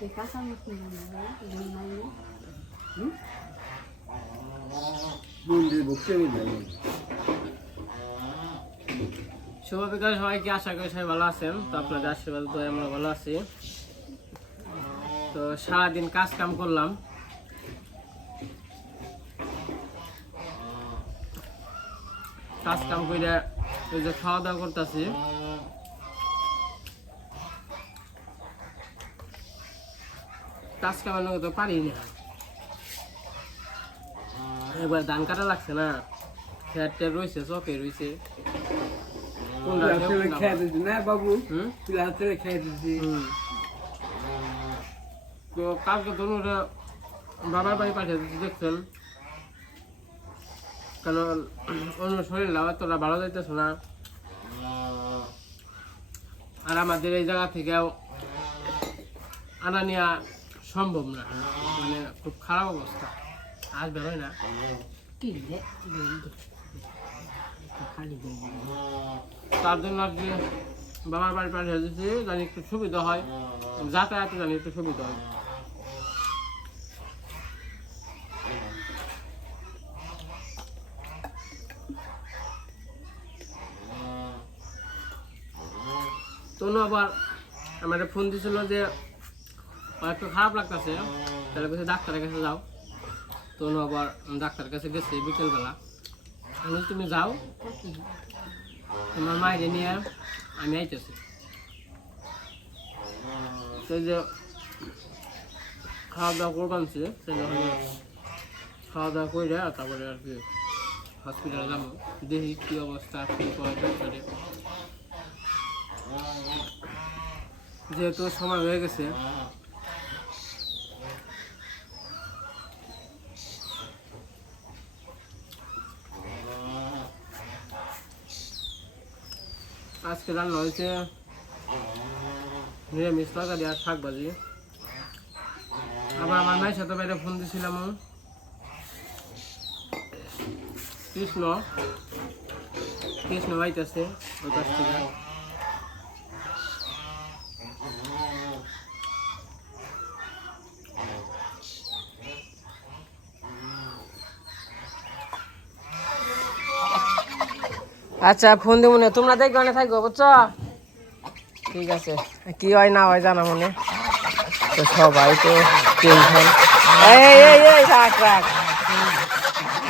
শুভ বিকাল সবাইকে, আশা করি সবাই ভালো আছেন। তো আপনাদের আশীর্বাদ দোয়ায় আমরা ভালো আছি। তো সারাদিন কাজ কাম করলাম, কাজ কাম করে ওই যে খাওয়া দাওয়া করতেছি। কাজ কামানো তো পারি না, একবার ধান কাটা লাগছে না, খেয়ারটা রয়েছে, চকে রয়েছে। তো কালকে ধরুন বাবার বাড়ি পাঠিয়ে দিচ্ছি, দেখছেন, কারণ অন্য শরীর লাভ তোরা ভালো যাইতেছে না। আর আমাদের এই জায়গা থেকেও আনা নেওয়া সম্ভব না, মানে খুব খারাপ অবস্থা, আজ বেরোয় না। তার জন্য আর কি বাবার বাড়ি পাঠিয়ে দিচ্ছি, জানি একটু সুবিধা হয়, যাতায়াতে জানি একটু সুবিধা হয়। তনু আবার আমার ফোন দিছিল যে একটু খারাপ লাগতেছে, তাহলে বলছে ডাক্তারের কাছে যাও। তনু আবার ডাক্তারের কাছে গেছে বিকেলবেলা। তুমি যাও, তোমার মায়ের নিয়ে আমি আইতেছি। সেই যে খাওয়া দাওয়া করবানছে, খাওয়া দাওয়া করে তারপরে আর কি হসপিটালে যাবো, দেখি কি অবস্থা, কি করে ডাক্তারে। যেহেতু সময় হয়ে গেছে, আজকে রান্না হয়েছে নিরামিষ তরকারি আর শাক ভাজি। আবার আমার মায়ের সাথে বাইরে ফোন দিয়েছিলাম, কৃষ্ণ আইতেছে ওই কাছ থেকে। আচ্ছা ফোন দেবো না, তোমরা দেখবে অনেক থাকবো, বুঝছো? ঠিক আছে, কি হয় না হয় জানা মনে তো সবাই তো টেনশন। রাখ রাখ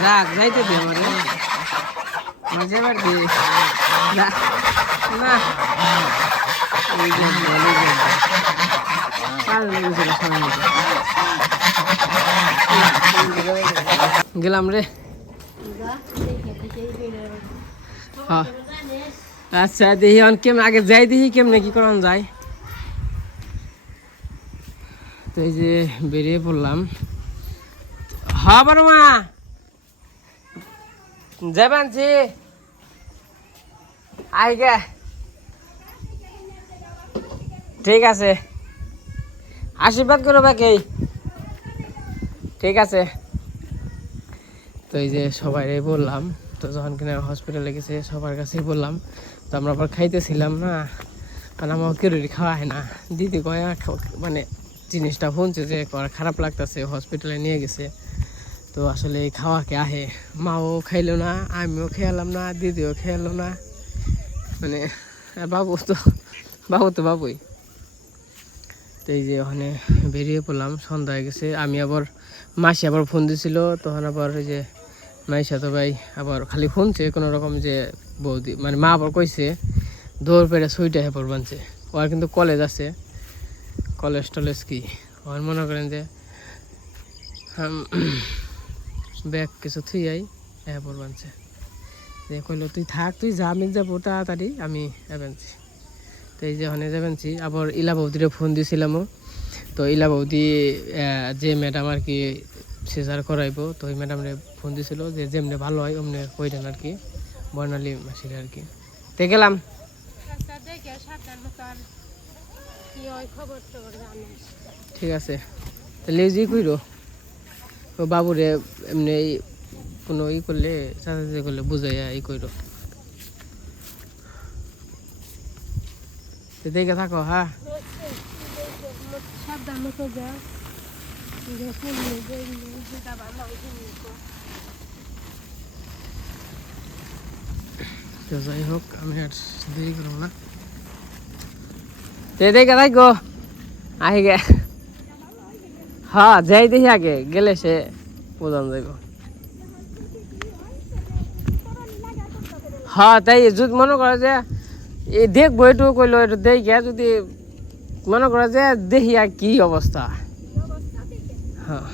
রাখ, যাইতে দে মানে মজা পারবি না। গেলাম রে। আচ্ছা দেখি কেমন, আগে যাই দেখি কেমনে কি করান যায়। তো এই যে বেরিয়ে পড়লাম। হ্যাঁ বড় মা যাবেন জি, আই গে, ঠিক আছে, আশীর্বাদ করো বাকি, ঠিক আছে। তো এই যে সবাই বললাম, তো যখন কিনা হসপিটালে গেছে সবার কাছেই বললাম। তো আমরা আবার খাইতেছিলাম না, কারণ আমার কেউ খাওয়া হয় না। দিদি কয়া মানে জিনিসটা শুনছে যে খারাপ লাগতেছে, হসপিটালে নিয়ে গেছে। তো আসলে খাওয়াকে আহে, মাও খাইলো না, আমিও খেয়ালাম না, দিদিও খেয়ালো না, মানে বাবু তো বাবুই। তো এই যে ওখানে বেরিয়ে পড়লাম, সন্ধ্যা হয়ে গেছে। আমি আবার মাসি আবার ফোন দিছিল, তখন আবার ওই যে মাইশা তো ভাই আবার খালি ফোনছে কোনো রকম, যে বৌদি মানে মা আবার কইছে দৌড় পেড়ে সুইটা হয়ে পড়বানছে। ওর কিন্তু কলেজ আছে, কলেজ কি ওর মনে করেন যে ব্যাগ কিছু থুই আই হ্যাঁ পড়বানছে। যে কইলো তুই থাক, তুই যা, আমি যাবো তাড়াতাড়ি, আমি এবেনছি। তো এই যে ওখানে যাবেনছি। আবার ইলা বৌদিরে ফোন দিয়েছিলামও। তো ইলা বৌদি যে ম্যাডাম আর কি সিজার করাইবো, তো ওই ম্যাডামরে ফোন দিছিল যে যেমনি ভালো হয় অমনে কইলেন আর কি, বর্ণালী মাসির আর কি। তে গেলাম। ঠিক আছে, তাহলে জি কইরো ও বাবুরে এমনি কোনো ই করলে চাচা করলে বুঝাইয়া ই কইরো, দেখে থাকো। হ্যাঁ তো যাই হোক আমি আর দেরি করবো না, দেখে থাকো আহি গে। হ্যাঁ যাই দেখি আগে গেলে সে বোঝানো যাইব। হ্যাঁ তাই যদি মনে করে যে এই দেখবো একটু কইলো একটু দেখে যদি মনে করে যে দেখি আর কি অবস্থা। হ্যাঁ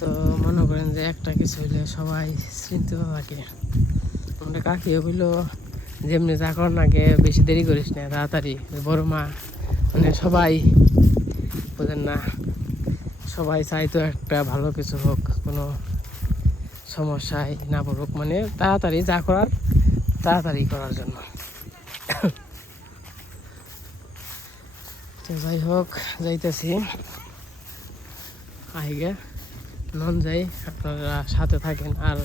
তো মনে করেন যে একটা কিছু হইলে সবাই চিন্তিত থাকে। আমাদের কাকিও বললো যেমনি যা কর নাকি বেশি দেরি করিস না, তাড়াতাড়ি। বড় মা মানে সবাই বুঝেন না, সবাই চাইতো একটা ভালো কিছু হোক, কোনো সমস্যায় না পড়ুক, মানে তাড়াতাড়ি যা করার তাড়াতাড়ি করার জন্য। তো যাই হোক যাইতেছি আইগে নন যাই, আপনারা সাথে থাকেন আর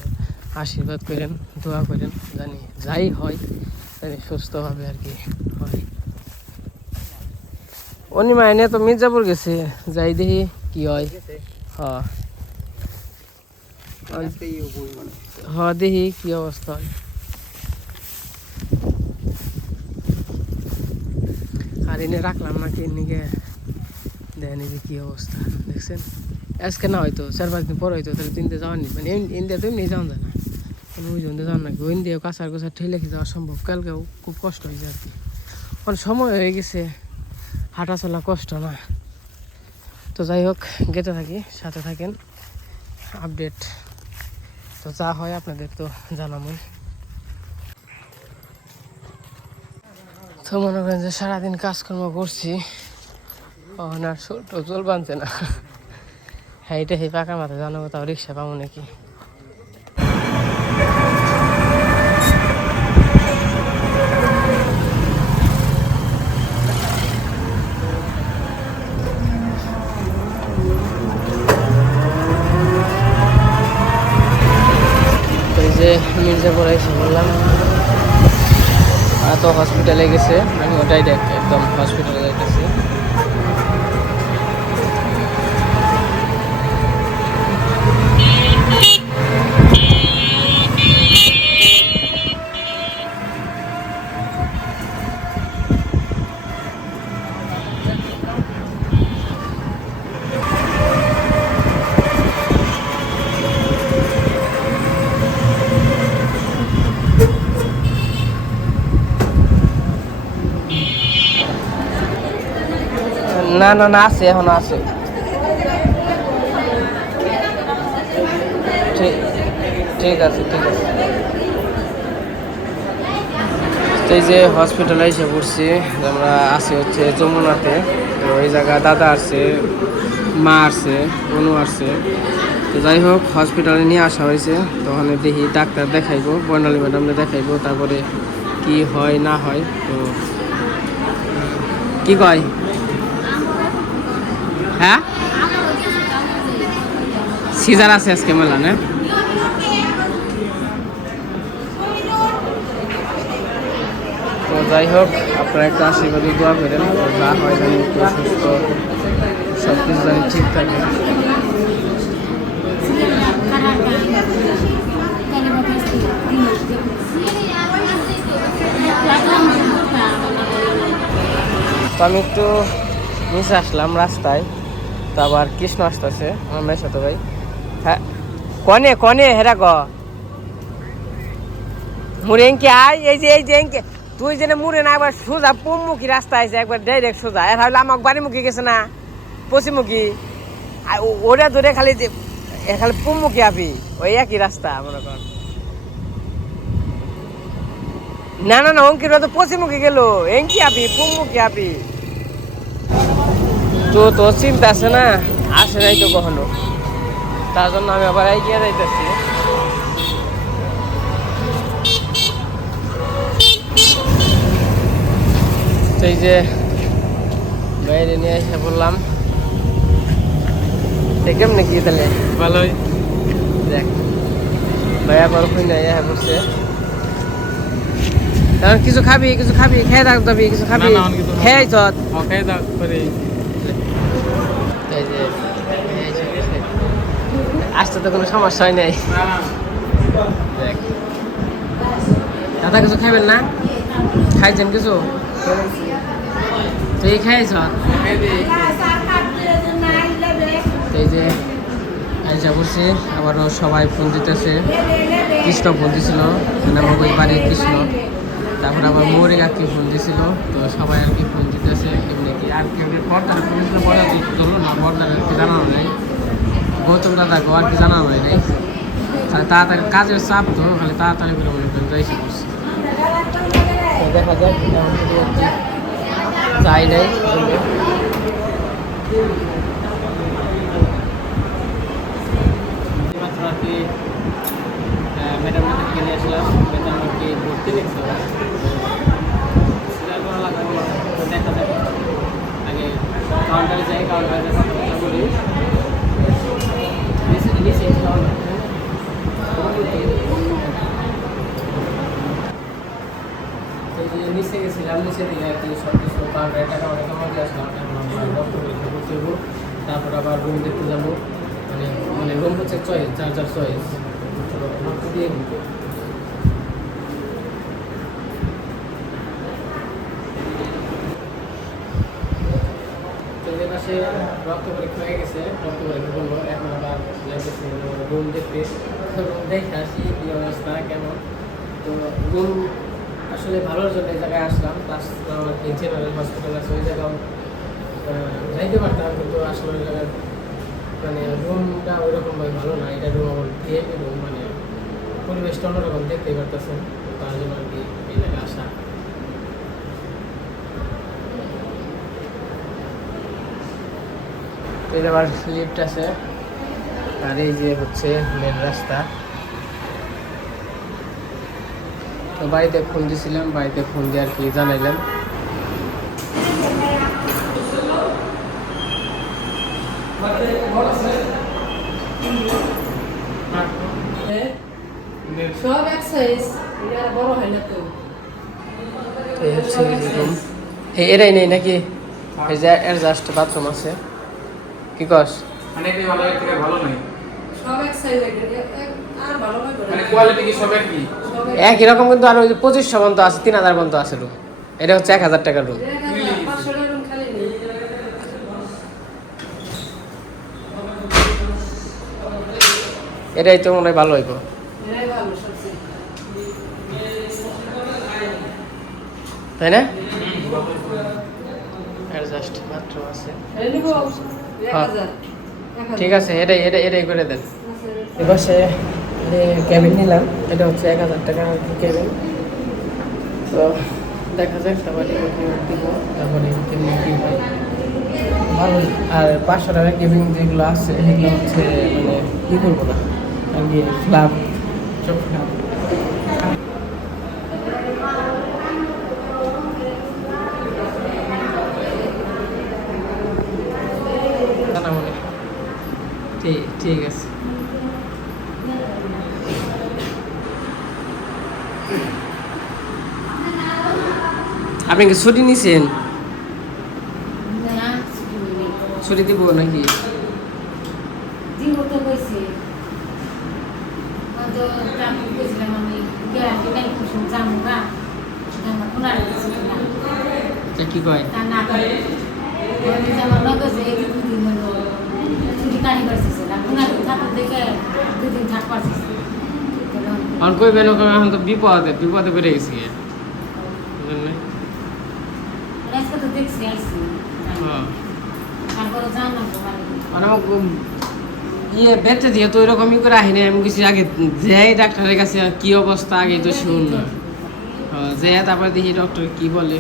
আশীর্বাদ করেন, দোয়া করেন, জানি যাই হয় জানি সুস্থভাবে আর কি হয়। অনিমা এনে তো মির্জাপুর গেছে, যাই দেখি কি হয়। হ্যাঁ হ্যাঁ দেখি কি অবস্থা হয়। আর এনে রাখলাম নাকি এমনিকে দেখেন যে কি অবস্থা দেখছেন। আজকে না হয়তো 4-5 দিন পর হয়তো তাহলে তিনটে যাওয়ার নি, মানে ইন্ডিয়া তো এমনি যাওয়া যায় না, ওই জন্য যাওয়ার নাকি ওই ইন্ডিয়া কাছার কোছার ঠেলে যাওয়া সম্ভব। কালকেও খুব কষ্ট হয়েছে আর কি, অনেক সময় হয়ে গেছে, হাঁটা চলা কষ্ট না। তো যাই হোক গেতে থাকি, সাথে থাকেন, আপডেট তো যা হয় আপনাদের তো জানাবই। তো মনে করেন যে সারাদিন কাজকর্ম করছি, আর চল বানছে না। হ্যাঁ এটা সেই পাকা মাথা জানাবো, তাও রিক্সা পাবো নাকি। মির্জাপুর এসে বললাম তো হসপিটালে গেছে, আমি ওটাই দেখ একদম হসপিটালে যাইতেছি। না না না আছে, এখন আছে। ঠিক আছে ঠিক আছে। তো এই যে হসপিটালে এসে পড়ছি, আমরা আছি হচ্ছে যমুনাতে। তো এই জায়গায় দাদা আসছে, মা আসছে, অনু আসছে। তো যাই হোক হসপিটালে নিয়ে আসা হয়েছে, তখন দেখি ডাক্তার দেখাইবো, বর্ণালী ম্যাডামকে দেখাইবো, তারপরে কি হয় না হয়। তো কি কয় হ্যাঁ সিজার আছে আজকে মেলা না। তো যাই হোক আপনারা একটু আশীর্বাদ দোয়া করেন, যা হয় জানি একটু সুস্থ সব কিছু জানি ঠিক থাকে। তো আমি একটু নিচে আসলাম রাস্তায়, তো আবার কৃষ্ণ আসতেছে আমার মেয়ের সাথে। ভাই হ্যাঁ কনে কনে হেরা গ মুড়ে এঁকে আয়, এই যে এঁকে তুই যেন মুড়ে না একবার সোজা পমুখী রাস্তা আছে, একবার ডাইরেক্ট সোজা। এর হলে আমাকে বাড়িমুখী গেছে না পশ্চিমমুখী, আর ওটা ধরে খালি যে খালি পমুখী আবি, ওই একই রাস্তা মনে কর। না না না অঙ্কির তো পশ্চিমমুখী গেল, এঁকি আবি পমুখী আবি। তো তোর চিন্তা আছে না, আসে নাই তো কখনো, তার জন্য আমি আবার এগিয়ে যাইতেছি। তো এই যে বাইরে নিয়ে এসে বললাম কেমনি কি তাহলে ভালোই দেখ ভাইয়া পর খুঁজে বসছে। এখন কিছু খাবি খেয়ে থাক যাবি কিছু খাবি খেয়ে চত খেয়ে থাক করে এই যে আসতে তো কোনো সমস্যা হয় নাই দেখ দাদা কিছু খাবেন না খাইছেন কিছু তুই খাইছ এই যে আইসা বসে আবারও সবাই ফোন দিতেছে কৃষ্ণ ফোন দিছিল আমাকে ওই বাড়ির কৃষ্ণ তারপর আবার মৌরে কাকি ফোন দিছিল তো সবাই আর কি ফোন দিতেছে এমনি কি আর কেউ বর্দারে ফোন দিছিল বর্দা ধরলো না বর্দারে কি জানানো নাই গৌতম দাদাকে আর কি জানানো হয় নাই তাড়াতাড়ি কাজের চাপ তো খালি তাড়াতাড়ি করে মনে করেন যাইসে করছে দেখা যাক যাই নাই আর কি ম্যাডাম থেকে নিয়ে আসলাম ম্যাডাম আর কি ভর্তি লিখছে দেখা যাক আগে কাউন্টারে যাই কাউন্টারে কথা বলি নিচে গেছিলাম নিচে দিয়ে আর কি সব কিছু কাউন্টারে টাকা অনেক জমা দিয়ে আসলাম তারপর আবার রুম দেখতে যাবো মানে রুম হচ্ছে চয়েস 4 চয়েস দিয়ে পাশে রক্ত পরীক্ষা হয়ে গেছে রক্ত পরীক্ষা করবো এখন আবার রুম দেখতে রুম দেখে আসি কি অবস্থা কেমন তো রুম আসলে ভালোর জন্য এই জায়গায় আসলাম প্লাস আমার জেনারেল হসপিটাল আছে ওই জায়গাও যাইতে পারতাম কিন্তু আসলে ওই জায়গায় মানে রুমটা ওই রকমভাবে ভালো না এটা রুম আমার ভিআইপি রুম মানে পরিবেশটা অন্যরকম দেখতেই পারতেছেন তো তার জন্য আর কি এই জায়গায় আসা এই আবার লিফট আছে আর এই যে হচ্ছে মেন রাস্তা তো বাড়িতে ফোন দিয়েছিলাম বাড়িতে ফোন দিয়ে আর কি জানাইলাম সব এক্সারসাইজ এটা বড় হয় না তো এই হচ্ছে রুম এরাই নেই নাকি এই যে অ্যাডজাস্ট বাথরুম আছে কি কস মানে কি ভালো থেকে ভালো নাই সব এক্সারসাইজ আর ভালো হয় মানে কোয়ালিটি কি সব একই একই রকম কিন্তু আর ওই 2500 পর্যন্ত আছে 3000 পর্যন্ত আছে রুম এটা হচ্ছে 1000 টাকার রুম 500 টাকার রুম খালি নেই এটাই তো মনে হয় ভালো হইব এরাই ভালো সবচেয়ে তাই না অ্যাডজাস্ট বাথরুম আছে এই নিব 1000 ঠিক আছে এটাই করে দেন এবারে ক্যাবিন নিলাম এটা হচ্ছে 1000 টাকা ক্যাবিন তো দেখা যাক তারপরে দিব তারপরে কেমনি কি হয় ভালো আর 500 টাকা ক্যাবিন যেগুলো আছে সেগুলো হচ্ছে মানে কি করবো না আমি ফ্ল্যাপ চোখ ফ্ল্যাপ ঠিক আছে আপনি কি ছুটি নিছেন ছুটি দিব নাকি দিব তো কইছি তো আমি কইছিলাম আমি গ্যারান্টি নাই কিছু জানো না আমার কোনার কিছু না কি কয় তা না করে আমি যেমন নগজে এই দুদিন হলো ছুটি কানি করছিস না কোনার ঠাকুর দেখে দুদিন থাক পারছিস আর কই বেলো এখন তো বিপদে পড়ে গেছি আজকে তো দেখছি আইছি তারপরে জানাবো মানে ইয়ে বেঁচে দিয়ে তো ওইরকমই করে আহিনি আমি কিছু আগে যাই ডাক্তারের কাছে কি অবস্থা আগে তো শুন না যে তারপরে দেখি ডক্টর কি বলে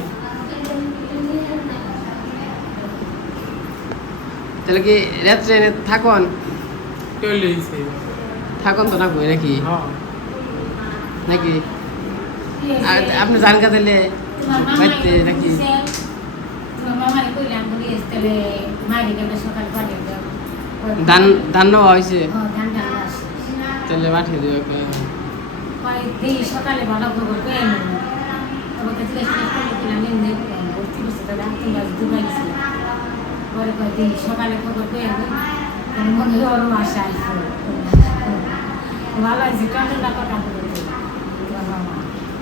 তাহলে কি রাত্রে থাকুন থাকুন তো থাকবো নাকি নাকি আর আপনি জান কা দিলে বাড়িতে নাকি ধান নেওয়া হয়েছে তাহলে পাঠিয়ে দেবে সকালে ভালো খবর পেয়ে তোমাকে জিজ্ঞাসা করলাম এমনি ভর্তি করছে দাদা তোমরা দুবাই গেছিলাম পরে কয়েকদিন সকালে খবর পেয়ে মনে হয় ওরম আশা আসছে ভালো আছে টন্ডা কথা বলতে তোমার মামা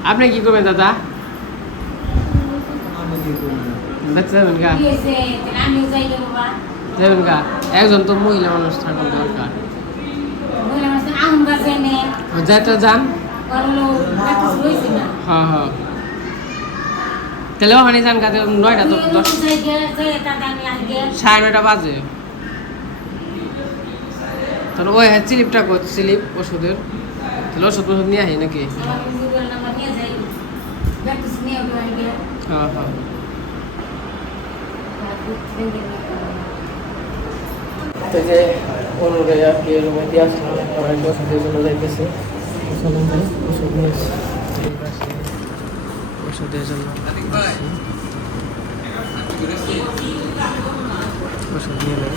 আপনি কি করবেন দাদা? দেখতে যাবেন গা? কি হয়েছে তাহলে আমিও যাই রে বাবা যাবেন গা? একজন তো মহিলা মানুষ থাকা দরকার। বললাম আসলে আম গাছে নে যাইতে যান। আর হলো প্র্যাকটিস হয়েছে না হ্যাঁ হ্যাঁ তাহলে ওখানে যান কাজে 9টা তো 10 9:30 বাজে। তাহলে ওই হ্যাঁ স্লিপটা কর স্লিপ ওষুধের তাহলে ওষুধ নিয়ে আসি নাকি? হ্যাঁ হ্যাঁ তো যে অনুযায়ী আর কি রুমে দিয়ে আসলাম সবাই ওষুধের জন্য যাইতেছে ওষুধ নিয়ে ওষুধের জন্য ওষুধ নিয়ে নেই